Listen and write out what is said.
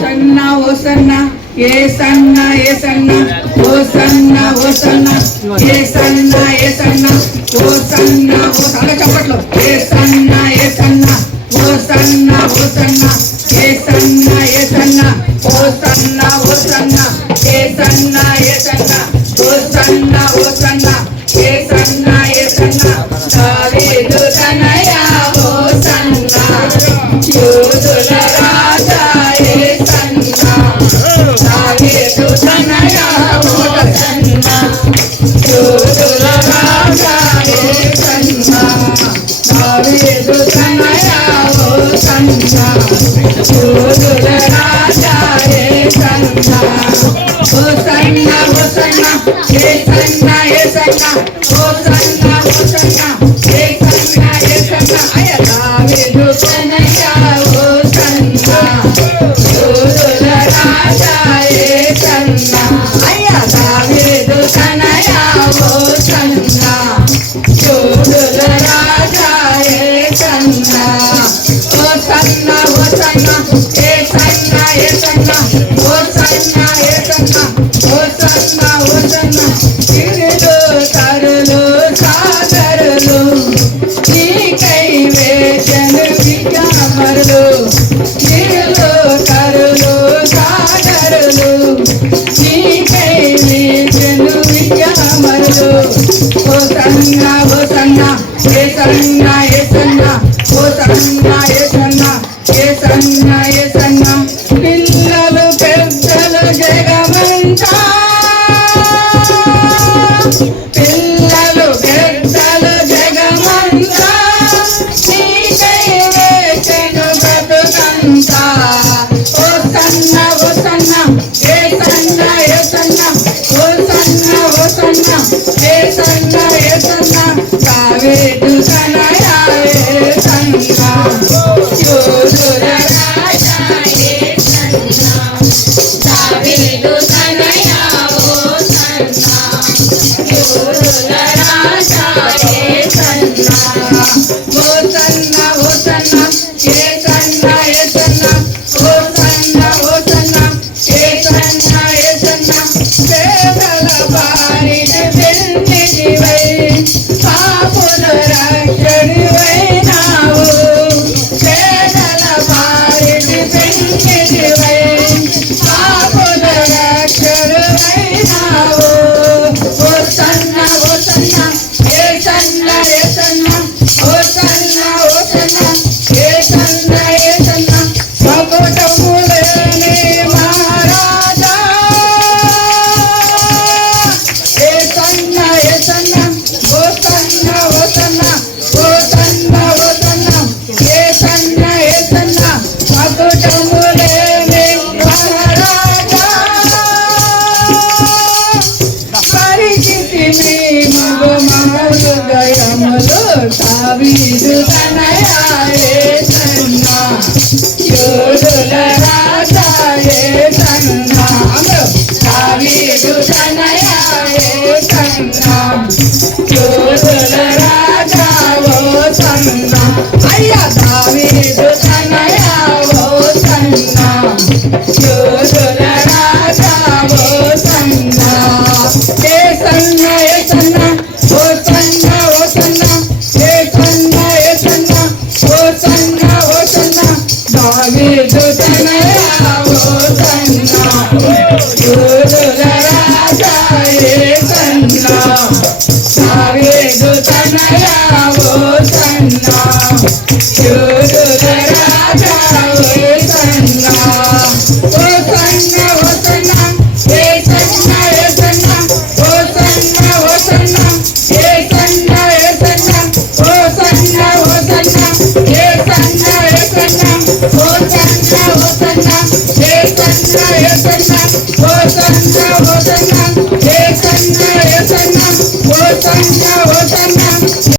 సన్నా ఓ సన్నా ఏ సన్నా ఏ సన్నా ఓ సన్నా ఓ సన్నా ఏ సన్నా ఏ సన్నా ఓ సన్నా ఓ సన్నా చప్పట్లో ఏ సన్నా ఏ సన్నా ఓ సన్నా ఓ సన్నా ఏ సన్నా ఏ సన్నా ఓ సన్నా ఓ సన్నా ఏ సన్నా ఏ సన్నా ఓ సన్నా ఓ సన్నా ఏ సన్నా ఏ సన్నా దావీదు తనయా ఓ సన్నా యోధుల రాజా ఏ సన్నా దావీదు తనయా ఓ సన్నా యోధుల రాజా ఏ సన్నా దావీదు తనయా ఓ సన్నా యోధుల రాజా ఏ సన్నా ఓ సన్నా ఓ సన్నా ఏ సన్నా ఏ సన్నా ఓ సన్నా ఓ సన్నా ఏ సన్నా ఏ సన్నా అయ దావీదు తనయా ఓ సన్నా యోధుల రాజా ఏ సన్నా అయ దావీదు తనయా ఓ సన్నా యోధుల రాజా ఏ సన్నా ఓ సన్నా ఓ సన్నా ఏ సన్నా ఏ సన్నా ఓ సన్నా ఏ సన్నా ఓ సన్నా ఓ సన్నా తిరులు తరులు సాగరులు నీకై వేషను విజామరులు తిరులు తరులు సాగరులు నీకై వేషను విజామరులు ఓ సన్నా ఓ సన్నా ఏ సన్నా ఏ సన్నా ఓ సన్నా ఏ సన్నా ఏ సన్నా ఏ సన్నా పిల్లలు పెద్దలు జగమంతా పిల్లలు పెద్దలు జగమంతా నీకై వేచెను బ్రతుకంతా ఓ సన్నా ఓ సన్నా ఏ సన్నా ఏ సన్నా ఓ సన్నా ఓ సన్నా ఏ సన్నా ఏ సన్నా దావీదు తనయా ఏ సన్నా యోధుల రాజా ఏ సన్నా దావీదు తనయా ఓ సన్నా యోధుల రాజా ఏ సన్నా ఓ సన్నా ఓ సన్నా ఏ సన్నా ఏ సన్నా ఓ సన్నా ఓ సన్నా ఏ సన్నా ఏ సన్నా పేదల బారిన వెన్నిదివై పాపుల రక్షణివైనావు పేదల బారిన వెన్నిదివై పాపుల రక్షణివైనావు ఓ సన్నా ఓ సన్నా ఏ సన్నా ఏ సన్నా ఓ సన్నా ఓ సన్నా ఏ సన్నా ఏ సన్నా మకుటములేని మహారాజా ఏ సన్నా ఏ సన్నా ఓ సన్నా ఓ సన్నా ఓ సన్నా ఓ సన్నా ఏ సన్నా ఏ సన్నా మకుటములేని మహారాజా పరిచితిమి మగు హృదయములు దావీదు తనయా ఏ సన్నా యోధుల రాజా ఏ సన్నా దావీదు తనయా ఏ సన్నా యోధుల రాజా ఓ సన్నా అయ్యా దావీదు తనయా ఓ సన్నా యోధుల రాజా ఓ సన్నా ఏ సన్నా ఏ సన్నా ఓ సన్నా ఓ సన్నా ఏ సన్నా ఏ సన్నా ఓ సన్నా ఓ సన్నా దావీదు తనయా ఓ సన్నా యోధుల రాజా ఏ సన్నా దావీదు తనయా ఓ సన్నా యోధుల రాజా ఏ సన్నా ఓ సన్నా ఓ సన్నా ఏ సన్నా ఏ సన్నా ఓ సన్నా ఓ సన్నా ఏ సన్నా ఏ సన్నా ఓ సన్నా ఓ సన్నా ఏ సన్నా ఏ సన్నా ఓ సన్నా ఓ సన్నా ఏ సన్నా ఏ సన్నా ఓ సన్నా